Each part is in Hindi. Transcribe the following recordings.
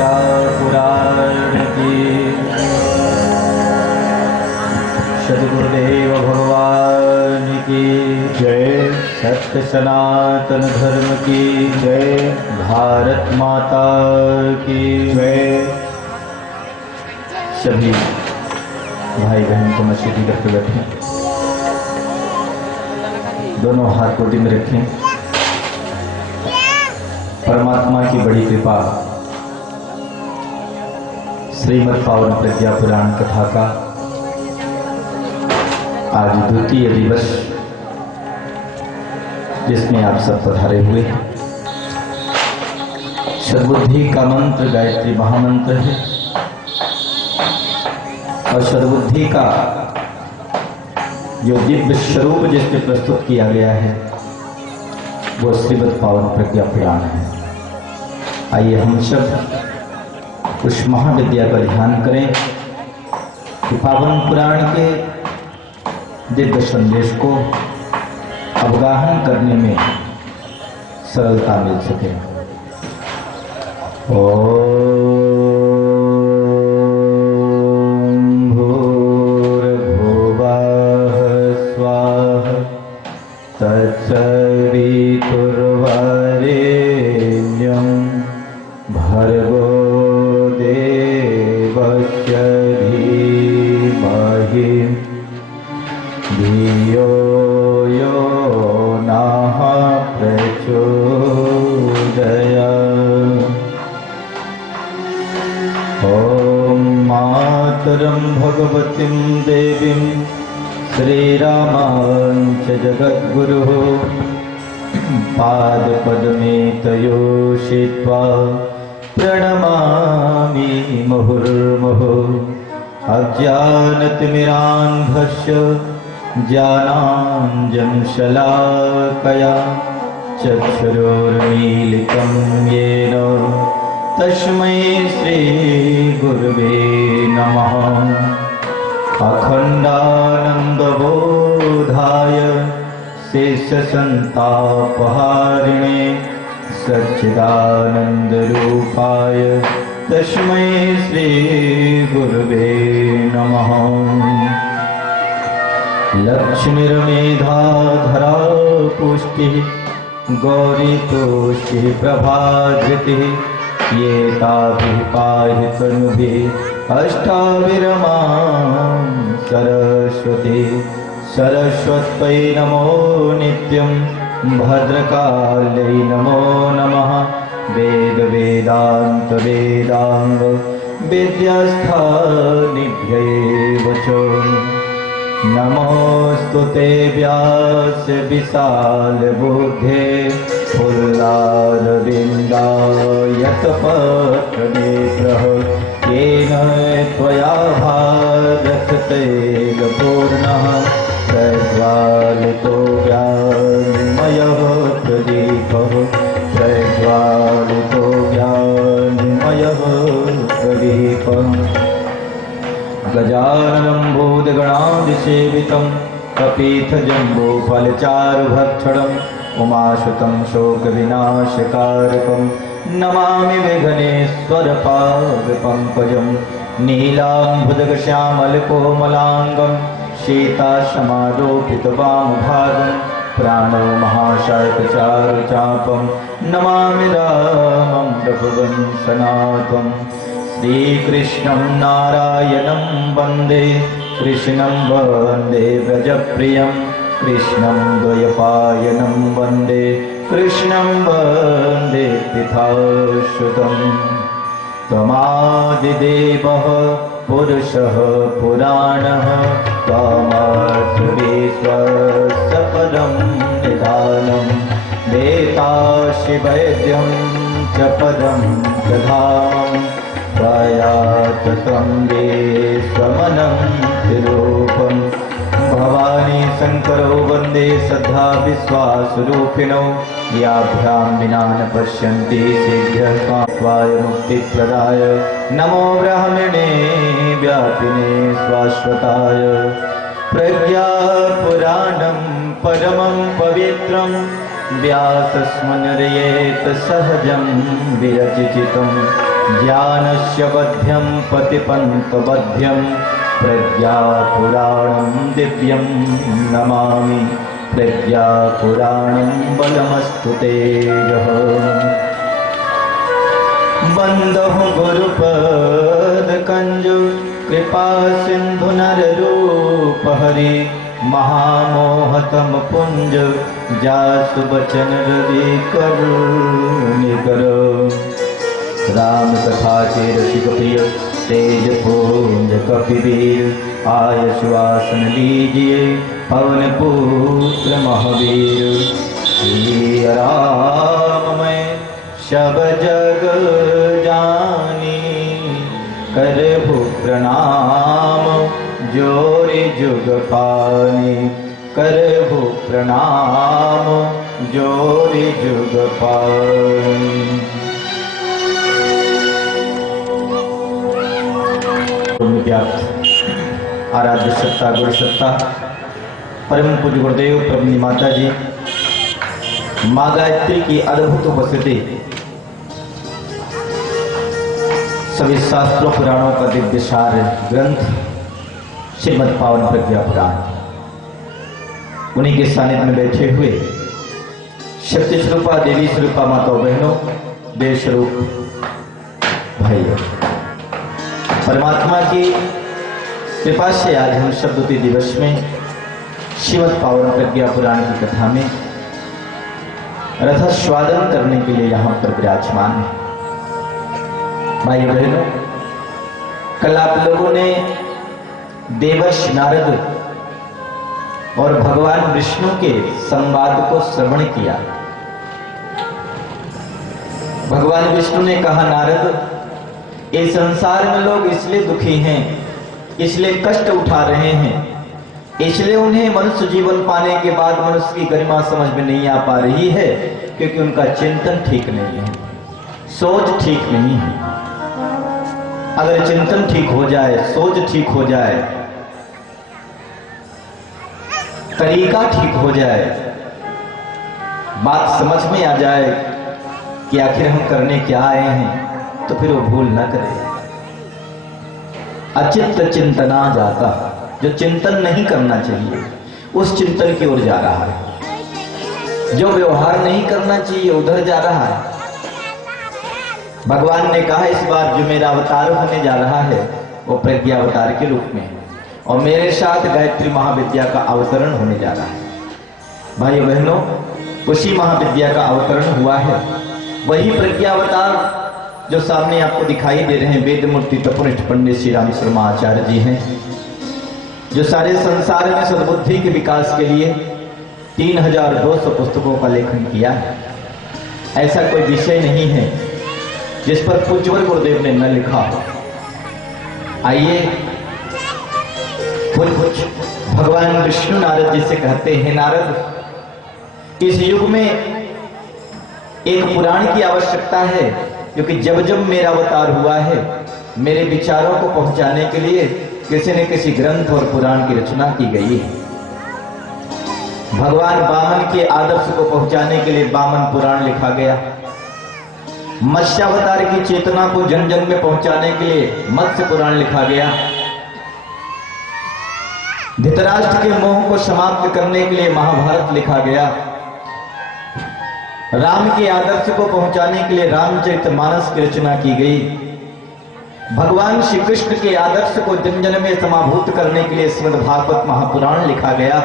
प्रज्ञा पुराण की। सद्गुरुदेव भगवान की जय। सत्य सनातन धर्म की जय। भारत माता की जय। सभी भाई बहन को मस्जिद करके बैठे, दोनों हाथ गोदी में रखें। परमात्मा की बड़ी कृपा, श्रीमद् पावन प्रज्ञा पुराण कथा का आज द्वितीय दिवस, जिसमें आप सब पधारे हुए। सद्बुद्धि का मंत्र गायत्री महामंत्र है और सद्बुद्धि का जो दिव्य स्वरूप जिसमें प्रस्तुत किया गया है वो श्रीमद् पावन प्रज्ञा पुराण है। आइए हम सब उस महाविद्या पर ध्यान करें कि पावन पुराण के दिव्य संदेश को अवगाहन करने में सरलता मिल सके। भगवतीं देवीं श्रीरामांच जगद्गुरुः पादपद्मे तयो शित्वा प्रणमामि मुहुर्मुहुः। अज्ञानतिमिरान्धस्य ज्ञानाञ्जनं शलाकया चक्षुरुन्मीलितं येन तस्मै श्री गुरुवे नमः। अखंडानंदबोधाय शेषसंतापहारिणे सच्चिदानंदरूपाय तस्मै श्री गुरुवे नमः। लक्ष्मीर्मेधाधरा पुष्टिः गौरी तुष्टिः प्रभाधृतिः ये ताभिः पाहि तनुभिः अष्टाविरमां सरस्वती। सरस्वत्यै नमो नित्यं भद्रकाल्यै नमो नमः। वेद वेदांत वेदांग विद्यास्थानिभ्यै वच नमोस्तुते व्यास विशाल बुद्धे फुल्लारविन्दायतपत्रनेत्रः येन त्वया भारततैलपूर्णः प्रज्वालितो ज्ञानमयः प्रदीपः प्रज्वालितो ज्ञानमयः प्रदीपः। गजाननं भूतगणादिसेवितं कपीथजम्बूफलचारुभक्षणम् उमाशुतं शोकविनाशकारकं नमामि विघ्नेश्वरपादपङ्कजं। नीलाम्बुदकश्यामलकोमलाङ्गं सीतासमारोपितवामभागं प्राणो महाशाकचारुचापं नमामि रामं रघुवंशनाथं। श्रीकृष्णं नारायणं वन्दे कृष्णं वन्दे व्रजप्रियं कृष्णं द्वैपायनं वन्दे कृष्णं वन्दे पिताश्रुतं। त्वमादिदेवः पुरुषः पुराणः त्वमर्थविश्वस्य पदं निधानं वेदासि वैद्यं च पदं दधामि त्वया ततं विश्वमनं रूपं। भवानी शंकरो वन्दे श्रद्धा विश्वासरूपिणो याभ्यां विना न पश्यन्ति सिद्ध्यः स्वात्वाय मुक्तिप्रदाय नमो ब्रह्मणे व्यापिने स्वाश्वताय। प्रज्ञा पुराणं परमं पवित्रं व्यासस्मृर्येत सहजं विरचितं ज्ञानस्य बध्यं पतिपन्तबध्यं प्रज्ञापुराणं दिव्यं नमामि प्रज्ञापुराणं बलमस्तु तेजः। बन्धुः गुरुपदकञ्जु कृपा सिन्धु नररूप हरि महामोहतम पुंज जासु बचन रवि करुणिकर। राम कथा के रसिक प्रिय तेज पुंज कपिवीर आय सुवासन लीजिए पवन पुत्र महावीर। श्री राममय सब जग जानी करहु प्रणाम जोरि जुग पानी करहु प्रणाम जोरि जुग पानी। आराध्य सत्ता गुरु सत्ता परम पूज्य गुरुदेव प्रभु माता जी माँ गायत्री की अद्भुत उपस्थिति सभी शास्त्रों पुराणों का दिव्य सार ग्रंथ श्रीमद् पावन प्रज्ञा पुराण उन्हीं के सानिध्य में बैठे हुए शक्ति स्वरूपा देवी स्वरूपा माता बहनों देव स्वरूप भाइयों, परमात्मा की कृपा से आज हम शब्दोती दिवस में श्रीमद् पावन प्रज्ञा पुराण की कथा में रथस्वादन करने के लिए यहाँ पर विराजमान है। भाई बहनों, कल आप लोगों ने देवर्षि नारद और भगवान विष्णु के संवाद को श्रवण किया। भगवान विष्णु ने कहा, नारद, इस संसार में लोग इसलिए दुखी हैं, इसलिए कष्ट उठा रहे हैं, इसलिए उन्हें मनुष्य जीवन पाने के बाद मनुष्य की गरिमा समझ में नहीं आ पा रही है क्योंकि उनका चिंतन ठीक नहीं है, सोच ठीक नहीं है। अगर चिंतन ठीक हो जाए, सोच ठीक हो जाए, तरीका ठीक हो जाए, बात समझ में आ जाए कि आखिर हम करने क्या आए हैं, तो फिर वो भूल न करे। अचित्त चिंतना जाता, जो चिंतन नहीं करना चाहिए उस चिंतन की ओर जा रहा है, जो व्यवहार नहीं करना चाहिए उधर जा रहा है। भगवान ने कहा, इस बार जो मेरा अवतार होने जा रहा है वो प्रज्ञा अवतार के रूप में है और मेरे साथ गायत्री महाविद्या का अवतरण होने जा रहा है। भाइयों बहनों, उसी महाविद्या का अवतरण हुआ है, वही प्रज्ञा अवतार जो सामने आपको दिखाई दे रहे हैं। वेद मूर्ति तपोनिष्ठ पंडित श्री राम शर्मा आचार्य जी हैं, जो सारे संसार में सद्बुद्धि के विकास के लिए 3200 पुस्तकों का लेखन किया है। ऐसा कोई विषय नहीं है जिस पर पूज्यवर गुरुदेव ने न लिखा हो। आइए कुछ भगवान विष्णु नारद जी से कहते हैं, नारद, इस युग में एक पुराण की आवश्यकता है, क्योंकि जब जब मेरा अवतार हुआ है मेरे विचारों को पहुंचाने के लिए किसी न किसी ग्रंथ और पुराण की रचना की गई है। भगवान वामन के आदर्श को पहुंचाने के लिए वामन पुराण लिखा गया। मत्स्यावतार की चेतना को जन जन में पहुंचाने के लिए मत्स्य पुराण लिखा गया। धृतराष्ट्र के मोह को समाप्त करने के लिए महाभारत लिखा गया। राम के आदर्श को पहुंचाने के लिए रामचरितमानस की रचना की गई। भगवान श्री कृष्ण के आदर्श को जन जन में समाभूत करने के लिए श्रीमद्भागवत महापुराण लिखा गया।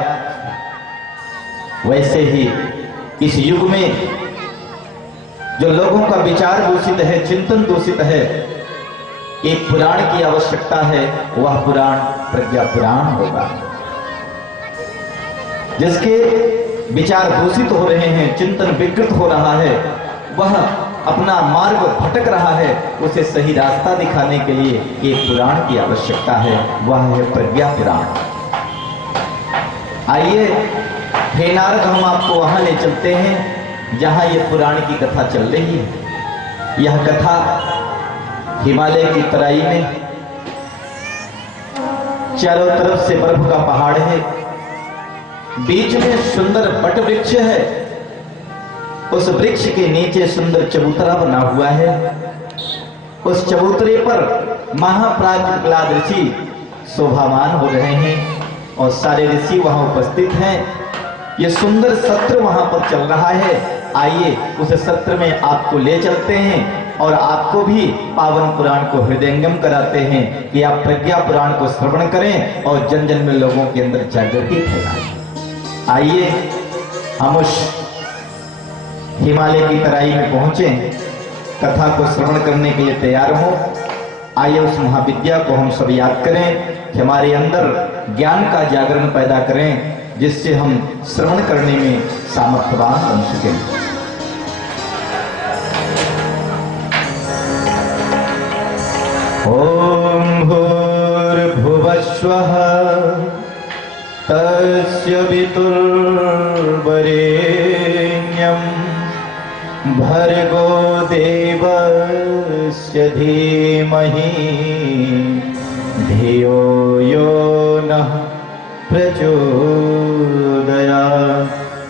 वैसे ही इस युग में जो लोगों का विचार दूषित है, चिंतन दूषित है, एक पुराण की आवश्यकता है। वह पुराण प्रज्ञा पुराण होगा। जिसके विचार दूषित हो रहे हैं, चिंतन विकृत हो रहा है, वह अपना मार्ग भटक रहा है, उसे सही रास्ता दिखाने के लिए एक पुराण की आवश्यकता है, वह है प्रज्ञा पुराण। आइए हे नारद, हम आपको वहां ले चलते हैं जहां ये पुराण की कथा चल रही है। यह कथा हिमालय की तराई में, चारों तरफ से बर्फ का पहाड़ है, बीच में सुंदर वट वृक्ष है उस वृक्ष के नीचे सुंदर चबूतरा बना हुआ है। उस चबूतरे पर महाप्राज्ञ पिपलाद ऋषि शोभामान हो रहे हैं और सारे ऋषि वहां उपस्थित हैं। ये सुंदर सत्र वहां पर चल रहा है। आइए उस सत्र में आपको ले चलते हैं और आपको भी पावन पुराण को हृदयंगम कराते हैं कि आप प्रज्ञा पुराण को श्रवण करें और जन जन में लोगों के अंदर जागृति फैलाएं। आइए हम उस हिमालय की तराई में पहुंचे, कथा को श्रवण करने के लिए तैयार हो। आइए उस महाविद्या को हम सब याद करें कि हमारे अंदर ज्ञान का जागरण पैदा करें, जिससे हम श्रवण करने में सामर्थ्यवान बन सकें। ओम भूर्भुवस्वः तस्य वितुर्वरेण्यं भर्गो देवस्य धीमहि धियो यो नः प्रचोदयात्।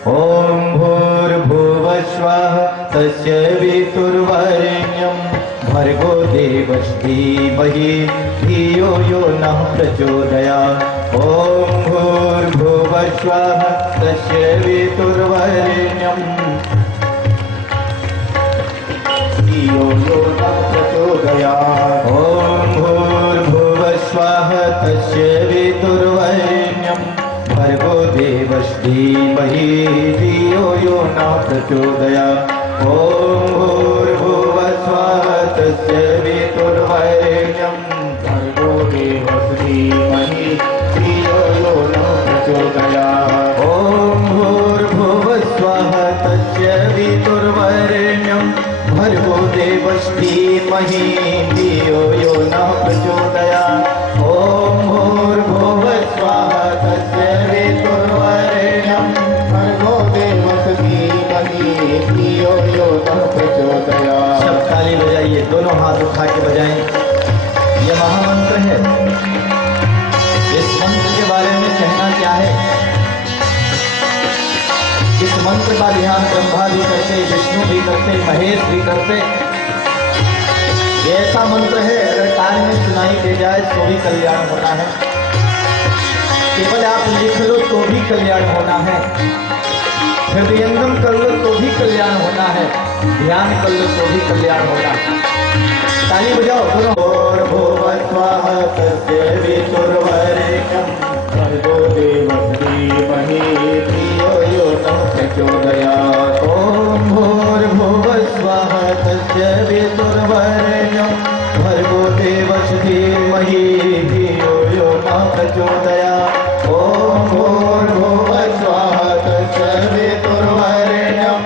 ओम भूर्भुवस्वः तस्य वितुर्वरेण्यं भर्गो देवस्य धीमहि धियो यो नः प्रचोदयात्। ओम भूर्भुवस्वः तस्य वितुर्वरेण्यं धियो यो नः प्रचोदयात्। ओम भूर्भुवस्वः तस्य वितुर्वरेण्यं भर्गो देवस्य धीमहि धियो यो नः प्रचोदयात्। ओम भूर्भुवस्वः तस्य वितुर्वरेण्यं भर्गो देवस्य धीमहि धियो यो नः प्रचोदयात्। ओम भूर्भुवस्वः तस्य वितुर्वरेण्यं भर्गो देवस्य धीमहि धियो यो नः प्रचोदयात्। ओम भूर्भुवस्वः तस्य वितुर्वरेण्यं भर्गो देवस्य धीमहि धियो यो नः प्रचोदयात्। सब ताली बजाइए, दोनों हाथ उठा के बजाएं। यह महामंत्र है। इस मंत्र के बारे में कहना क्या है? इस मंत्र का ध्यान ब्रह्मा भी करते, विष्णु भी करते, महेश भी करते। ये ऐसा मंत्र है, अगर कान में सुनाई दे जाए तो भी कल्याण होना है। केवल आप लिख लो तो भी कल्याण होना है, हृदयंगम कर लो तो भी कल्याण होना है, ध्यान कर लो तो भी कल्याण होना है। ताली बजाओ दोनों। भूर्भुवस्वः तस्य वितुर्वरेण्यं भर्गो देवस्य धीमहि धियो यो नः प्रचोदयात्। ओम भूर्भुवस्वः तस्य वितुर्वरेण्यं भर्गो देवस्य धीमहि धियो यो नः प्रचोदयात्। ओम भूर्भुवस्वः तस्य वितुर्वरेण्यं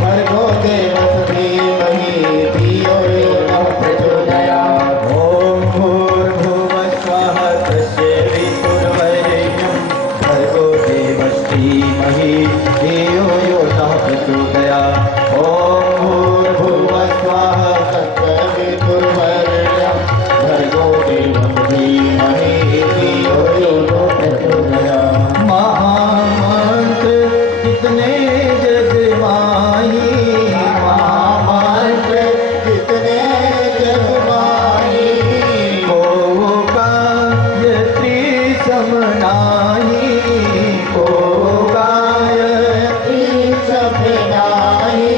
भर्गो देवस्य धीमहि धियो यो नः प्रचोदयात्। ओम भूर्भुवस्वः तस्य वितुर्वरेण्यं भर्गो देवस्य धीमहि धियो यो नः प्रचोदयात्। ओम भूर्भुवस्वः तस्य वितुर्वरेण्यं भर्गो देवस्य धीमहि धियो यो नः प्रचोदयात्। महामंत्र कितने जग माही, महामंत्र कितने जग माही, को गायत्री सम नाही, को गायत्री सम नाही।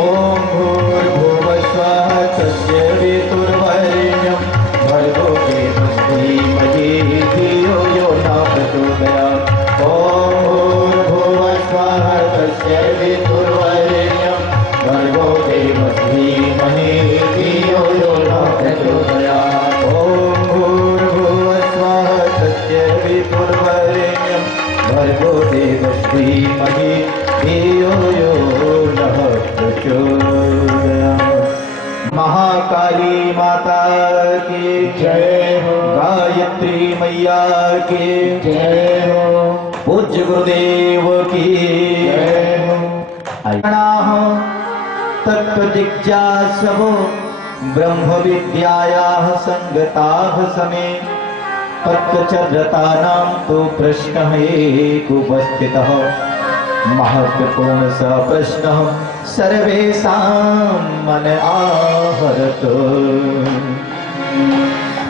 ओम भूर्भुवस्वः तस्य वितुर्वरेण्यं भर्गो देवस्य धीमहि धियो यो नः प्रचोदयात्। ओम भूर्भुवस्वः तस्य वितुर्वरेण्यं भर्गो देवस्य धीमहि धियो यो नः प्रचोदयात्। ओम भूर्भुवस्वः तस्य वितुर्वरेण्यं भर्गो देवस्य धीमहि धियो यो नः प्रचोदयात्। महाकाली माता की जय हो, गायत्री मैया की जय हो, पूज्य गुरुदेव की जय हो। तत्व जिज्ञासवो ब्रह्म विद्यायाः संगताः समे तत्वचर्यतानां तो प्रश्नः एक उपस्थितः। महत्वपूर्ण स प्रश्नः सर्वेषां मन आहरतो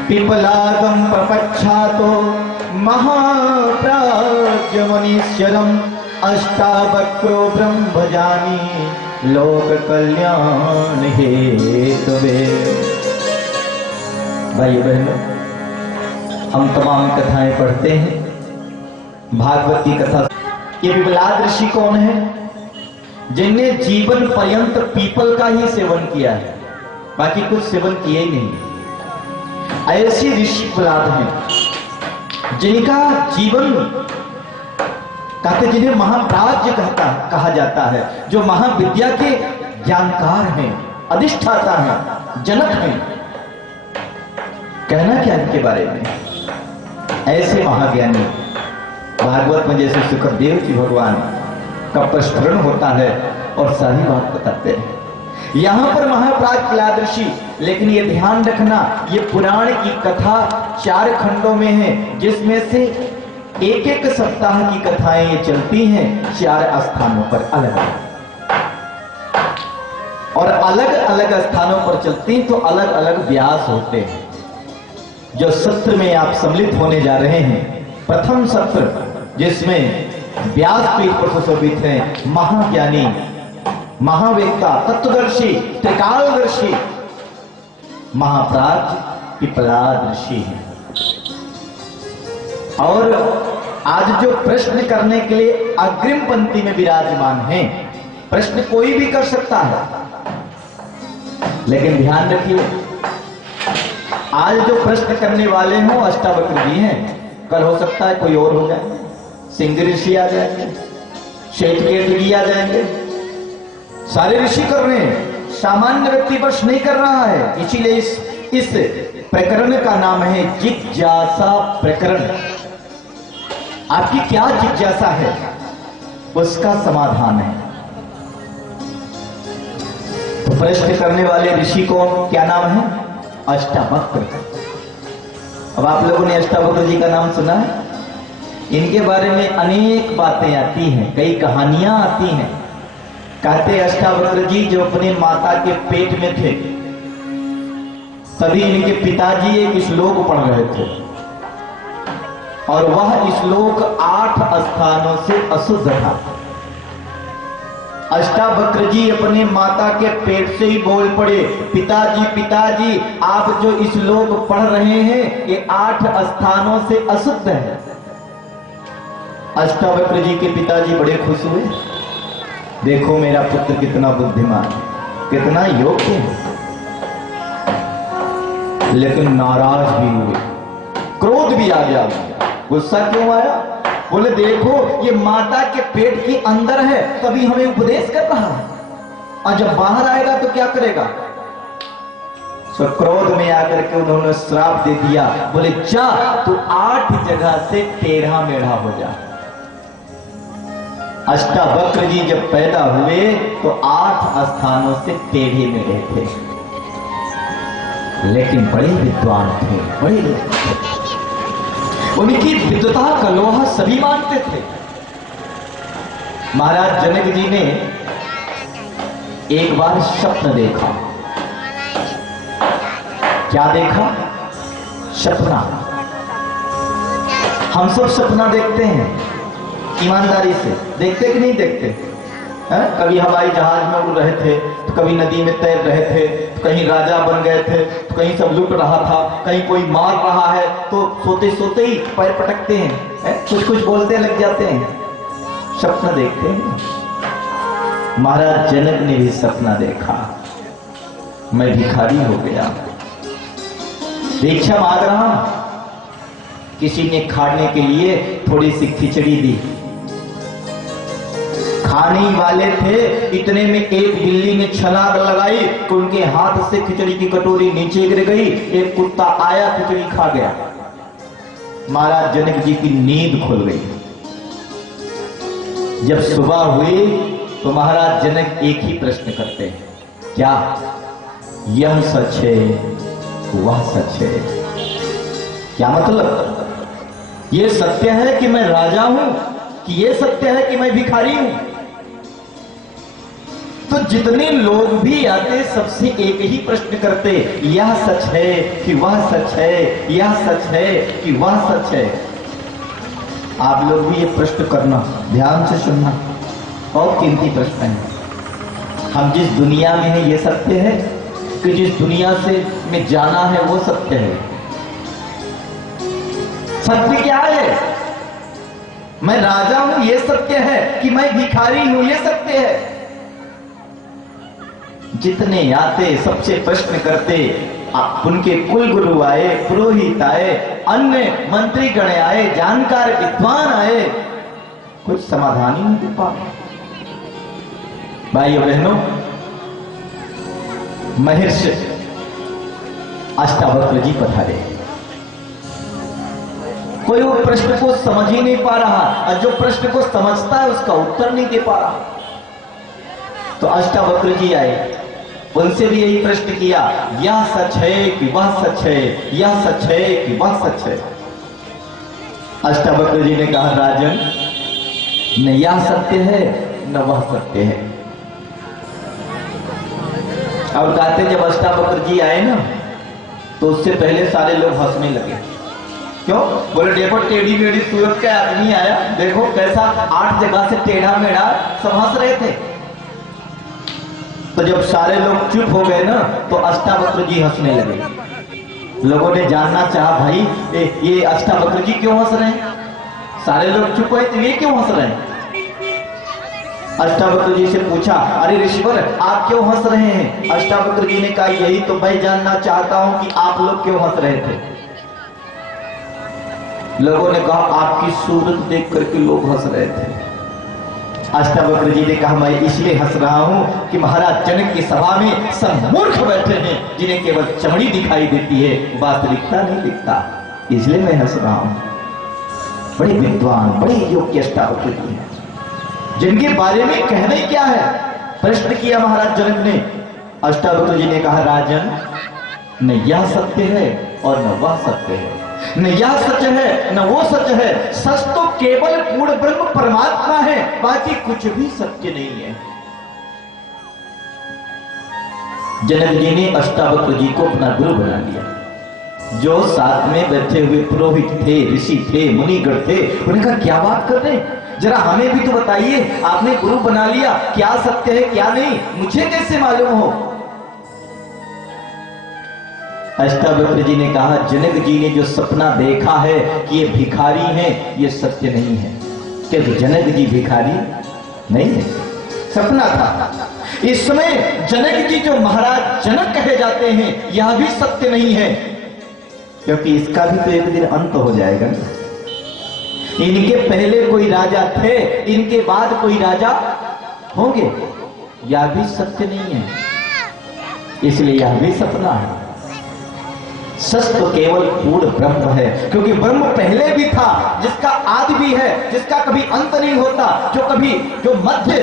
पिपलादं प्रपच्छातो महाप्राज्यमनीश्वरम् अष्टावक्रो ब्रह्मजानी लोक कल्याण हेतुवे। भाई बहनों, हम तमाम कथाएं पढ़ते हैं, भागवत की कथा। ये पिपलाद ऋषि कौन है? जिनने जीवन पर्यंत पीपल का ही सेवन किया है, बाकी कुछ सेवन किया ही नहीं। ऐसे ऋषि पिपलाद हैं जिनका जीवन कहते, जिन्हें महाप्राज्य कहा जाता है, जो महाविद्या के ज्ञानकार हैं, अधिष्ठाता हैं, जनक हैं। कहना क्या इनके बारे में? ऐसे महाज्ञानी भागवत में जैसे सुखदेव जी भगवान का प्रस्फुरण होता है और सारी बात बताते हैं। यहां पर महाप्राज्य पिपलाद ऋषि, लेकिन ये ध्यान रखना, ये पुराण की कथा 4 खंडों में है, जिसमें से एक एक सप्ताह की कथाएं ये चलती हैं 4 स्थानों पर अलग अलग, और अलग अलग स्थानों पर चलती तो अलग अलग व्यास होते हैं। जो सत्र में आप सम्मिलित होने जा रहे हैं, प्रथम सत्र जिसमें व्यास पीठ पर सुशोभित हैं महाज्ञानी, महावेत्ता, तत्वदर्शी, त्रिकालदर्शी महाप्राज्य पिपलाद ऋषि हैं। और आज जो प्रश्न करने के लिए अग्रिम पंक्ति में विराजमान हैं, प्रश्न कोई भी कर सकता है, लेकिन ध्यान रखिए, आज जो प्रश्न करने वाले हों अष्टावक्र जी हैं, कल हो सकता है कोई और हो जाए, सिंह ऋषि आ जाएंगे, श्वेतकेतु जी आ जाएंगे। सारे ऋषि कर रहे हैं, सामान्य व्यक्ति प्रश्न नहीं कर रहा है। इसीलिए इस प्रकरण का नाम है जिज्ञासा प्रकरण। आपकी क्या जिज्ञासा है, उसका समाधान है। तो प्रश्न करने वाले ऋषि को क्या नाम है? अष्टावक्र। अब आप लोगों ने अष्टावक्र जी का नाम सुना है? इनके बारे में अनेक बातें आती हैं, कई कहानियां आती हैं। कहते अष्टावक्र जी जो अपने माता के पेट में थे, तभी इनके पिताजी एक श्लोक पढ़ रहे थे, और वह श्लोक 8 स्थानों से अशुद्ध था। अष्टावक्र जी अपने माता के पेट से ही बोल पड़े, पिताजी पिताजी आप जो श्लोक पढ़ रहे हैं ये 8 स्थानों से अशुद्ध है। अष्टावक्र जी के पिताजी बड़े खुश हुए, देखो मेरा पुत्र कितना बुद्धिमान, कितना योग्य है। लेकिन नाराज भी हुए, क्रोध भी आ गया। गुस्सा क्यों आया? बोले देखो ये माता के पेट के अंदर है, तभी हमें उपदेश कर रहा है, और जब बाहर आएगा तो क्या करेगा? तो क्रोध में आकर के उन्होंने श्राप दे दिया। बोले जा तू 8 जगह से टेढ़ा मेढ़ा हो जा। अष्टावक्र जी जब पैदा हुए तो 8 स्थानों से टेढ़े मेढ़े थे, लेकिन बड़े विद्वान थे, बड़े उनकी विद्वता का लोहा सभी मानते थे। महाराज जनक जी ने एक बार स्वप्न देखा। क्या देखा? सपना। हम सब सपना देखते हैं, ईमानदारी से देखते कि नहीं देखते? कभी हवाई जहाज में उड़ रहे थे, तो कभी नदी में तैर रहे थे, तो कहीं राजा बन गए थे, तो कहीं सब लूट रहा था, कहीं कोई मार रहा है, तो सोते सोते ही पैर पटकते हैं, कुछ कुछ बोलते लग जाते हैं, सपना देखते हैं। महाराज जनक ने भी सपना देखा, मैं भिखारी हो गया, भिक्षा मांग रहा। किसी ने खाने के लिए थोड़ी सी खिचड़ी दी, खाने वाले थे, इतने में एक बिल्ली ने छलांग लगाई तो उनके हाथ से खिचड़ी की कटोरी नीचे गिर गई। एक कुत्ता आया, खिचड़ी खा गया। महाराज जनक जी की नींद खुल गई। जब सुबह हुई तो महाराज जनक एक ही प्रश्न करते हैं, क्या यह सच है, वह सच है? क्या मतलब? ये सत्य है कि मैं राजा हूं, कि ये सत्य है कि मैं भिखारी हूं? तो तो जितने लोग भी आते सबसे एक ही प्रश्न करते, यह सच है कि वह सच है, यह सच है कि वह सच है। आप लोग भी ये प्रश्न करना, ध्यान से सुनना, बहुत कीमती प्रश्न है। हम जिस दुनिया में है ये सत्य है कि जिस दुनिया से में जाना है वो सत्य है? सत्य क्या है? मैं राजा हूं ये सत्य है कि मैं भिखारी हूं ये सत्य है? जितने आते सबसे प्रश्न करते, उनके कुल गुरु आए, पुरोहित आए, अन्य मंत्री गण आए, जानकार विद्वान आए, कुछ समाधान ही नहीं दे पा। भाइयों बहनों, महर्षि अष्टावक्र जी पधारे। कोई वो प्रश्न को समझ ही नहीं पा रहा, और जो प्रश्न को समझता है उसका उत्तर नहीं दे पा रहा। तो अष्टावक्र जी आए, उनसे भी यही प्रश्न किया, यह सच है कि वह सच है, यह सच है कि वह सच है? अष्टावक्र जी ने कहा, राजन, न यह सत्य है न वह सत्य है। और कहते जब अष्टावक्र जी आए ना, तो उससे पहले सारे लोग हंसने लगे। क्यों? बोले देखो टेढ़ी मेढ़ी सूरत का आदमी आया, देखो कैसा 8 जगह से टेढ़ा मेढ़ा, सब हंस रहे थे। तो जब सारे लोग चुप हो गए ना, तो अष्टावक्र जी हंसने लगे। लोगों ने जानना चाहा, भाई ये अष्टावक्र जी क्यों हंस रहे हैं? सारे लोग चुप हुए तो ये क्यों हंस रहे हैं? अष्टावक्र जी से पूछा, अरे ऋषिवर आप क्यों हंस रहे हैं? अष्टावक्र जी ने कहा, यही तो मैं जानना चाहता हूं कि आप लोग क्यों हंस रहे थे। लोगों ने कहा, आपकी सूरत देख करके लोग हंस रहे थे। अष्टावक्र जी ने कहा, मैं इसलिए हंस रहा हूं कि महाराज जनक की सभा में सब मूर्ख बैठे हैं, जिन्हें केवल चमड़ी दिखाई देती है, वास्तविकता नहीं दिखता, इसलिए मैं हंस रहा हूं। बड़े विद्वान, बड़े योग्य अष्टावक्र जी हैं, जिनके बारे में कहने क्या है? प्रश्न किया महाराज जनक ने। अष्टावक्र जी ने कहा, राजन, न यह सत्य है और न वह सत्य है, न यह सच है न वो सच है। सच तो केवल पूर्ण ब्रह्म परमात्मा है, बाकी कुछ भी सत्य नहीं है। जनक जी ने अष्टावक्र जी को अपना गुरु बना लिया। जो साथ में बैठे हुए पुरोहित थे, ऋषि थे, मुनिगण थे, उन्होंने कहा, क्या बात कर रहे हैं, जरा हमें भी तो बताइए, आपने गुरु बना लिया, क्या सत्य है क्या नहीं, मुझे कैसे मालूम हो? अष्टावक्र जी ने कहा, जनक जी ने जो सपना देखा है कि ये भिखारी हैं, ये सत्य नहीं है। क्योंकि जनक जी भिखारी नहीं है, सपना था। इस समय जनक जी जो महाराज जनक कहे जाते हैं, यह भी सत्य नहीं है, क्योंकि इसका भी तो एक दिन अंत हो जाएगा। इनके पहले कोई राजा थे, इनके बाद कोई राजा होंगे, यह भी सत्य नहीं है, इसलिए यह भी सपना है। सच तो केवल पूर्ण ब्रह्म है, क्योंकि ब्रह्म पहले भी था, जिसका आदि भी है, जिसका कभी अंत नहीं होता, जो मध्य,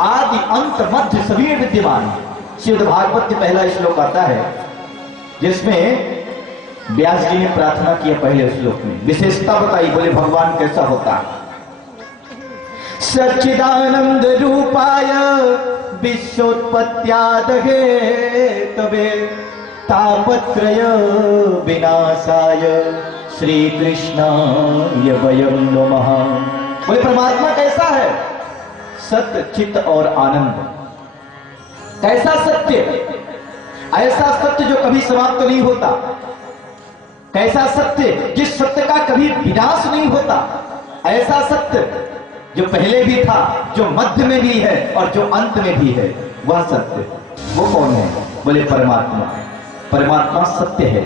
आदि अंत मध्य सभी में विद्यमान। श्रीमद् भागवत के पहला श्लोक आता है, जिसमें व्यास जी ने प्रार्थना किया पहले श्लोक में, विशेषता बताई, बोले भगवान कैसा होता? सच्चिदानंद रूपाय विश्वोत्पत्त्यादहे तवे तापत्रय विनाशाय श्री कृष्णाय वयं नमः। बोले परमात्मा कैसा है? सत्य, चित्त और आनंद। कैसा सत्य? ऐसा सत्य जो कभी समाप्त नहीं होता। कैसा सत्य? जिस सत्य का कभी विनाश नहीं होता। ऐसा सत्य जो पहले भी था, जो मध्य में भी है और जो अंत में भी है, वह सत्य। वो कौन है? बोले परमात्मा। परमात्मा सत्य है।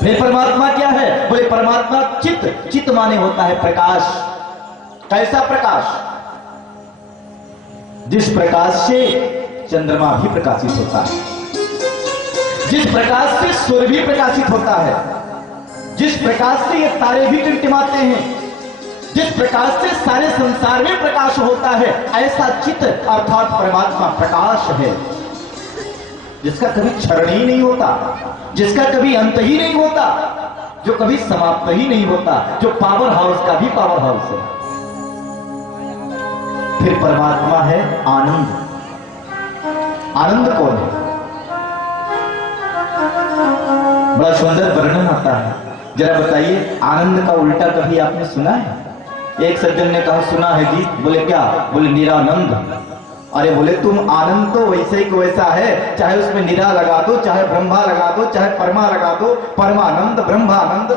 फिर परमात्मा क्या है? बोले परमात्मा चित्त। चित्त माने होता है प्रकाश। कैसा प्रकाश? जिस प्रकाश से चंद्रमा भी प्रकाशित होता है, जिस प्रकाश से सूर्य भी प्रकाशित होता है, जिस प्रकाश से ये तारे भी टिमटिमाते हैं, जिस प्रकाश से सारे संसार में प्रकाश होता है, ऐसा चित्त अर्थात परमात्मा प्रकाश है, जिसका कभी क्षरण ही नहीं होता, जिसका कभी अंत ही नहीं होता, जो कभी समाप्त ही नहीं होता, जो पावर हाउस का भी पावर हाउस है। फिर परमात्मा है आनंद। आनंद कौन है? बड़ा सुंदर वर्णन आता है। जरा बताइए, आनंद का उल्टा कभी आपने सुना है? एक सज्जन ने कहा सुना है जी। बोले क्या? बोले निरानंद। अरे बोले तुम आनंद तो वैसे ही को वैसा है, चाहे उसमें निरा लगा दो, चाहे ब्रह्मा लगा दो, चाहे परमा लगा दो, परमानंद, ब्रह्मानंद,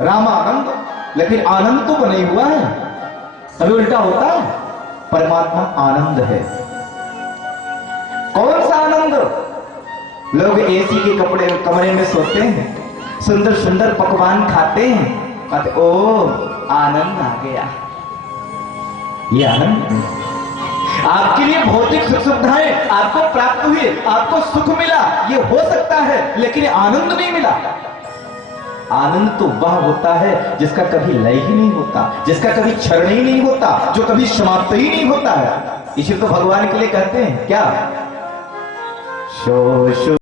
रामानंद, लेकिन आनंद तो नहीं हुआ है। तभी उल्टा होता है। परमात्मा आनंद है। कौन सा आनंद? लोग एसी के कमरे में सोते हैं, सुंदर सुंदर पकवान खाते हैं, कहते ओ आनंद आ गया। ये आनंद आपके लिए भौतिक सुख सुविधाएं आपको प्राप्त हुई, आपको सुख मिला, ये हो सकता है, लेकिन आनंद नहीं मिला। आनंद तो वह होता है जिसका कभी लय ही नहीं होता, जिसका कभी क्षरण ही नहीं होता, जो कभी समाप्त ही नहीं होता है। इसी तो भगवान के लिए कहते हैं क्या? Show show